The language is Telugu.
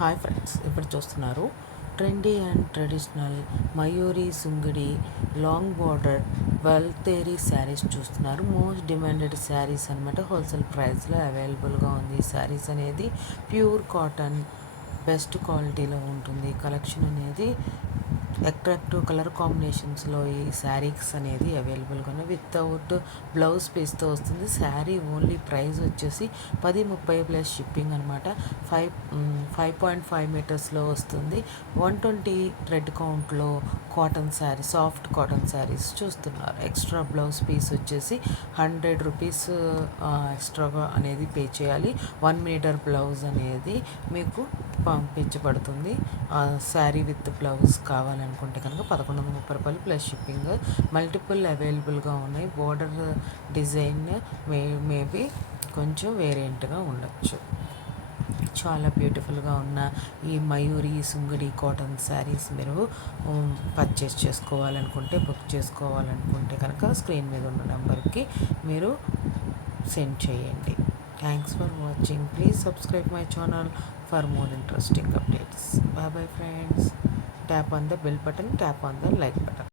హాయ్ ఫ్రెండ్స్, ఇప్పుడు చూస్తున్నారు trendy and traditional Mayuri Sungudi long border వల్తేరి శారీస్ చూస్తున్నారు. మోస్ట్ డిమాండెడ్ శారీస్ అనమాట. హోల్సేల్ ప్రైస్లో అవైలబుల్గా ఉంది. ఈ శారీస్ అనేది ప్యూర్ కాటన్ బెస్ట్ క్వాలిటీలో ఉంటుంది. కలెక్షన్ అనేది అట్రాక్టివ్ కలర్ కాంబినేషన్స్లో ఈ శారీస్ అనేది అవైలబుల్గా ఉన్నాయి. వితౌట్ బ్లౌజ్ పీస్తో వస్తుంది. శారీ ఓన్లీ ప్రైస్ వచ్చేసి 10-30 ప్లస్ షిప్పింగ్ అనమాట. 5.5 మీటర్స్లో వస్తుంది. 120 థ్రెడ్ కౌంట్లో cotton saree, soft cotton sarees చూస్తున్నారు. ఎక్స్ట్రా బ్లౌజ్ పీస్ వచ్చేసి 100 రూపీస్ ఎక్స్ట్రాగా అనేది పే చేయాలి. 1 మీటర్ బ్లౌజ్ అనేది మీకు పంపించబడుతుంది. శారీ విత్ బ్లౌజ్ కావాలనుకుంటే కనుక 1130 ప్లస్ షిప్పింగ్. మల్టిపుల్ అవైలబుల్గా ఉన్నాయి. బోర్డర్ డిజైన్ మేబీ కొంచెం వేరియంట్గా ఉండొచ్చు. చాలా బ్యూటిఫుల్గా ఉన్న ఈ మయూరి సుంగిడి కాటన్ శారీస్ మీరు పర్చేస్ చేసుకోవాలనుకుంటే, బుక్ చేసుకోవాలనుకుంటే కనుక స్క్రీన్ మీద ఉన్న నెంబర్కి మీరు సెండ్ చేయండి. Thanks for watching. Please subscribe my channel for more interesting updates. Bye bye friends. Tap on the bell button, tap on the like button.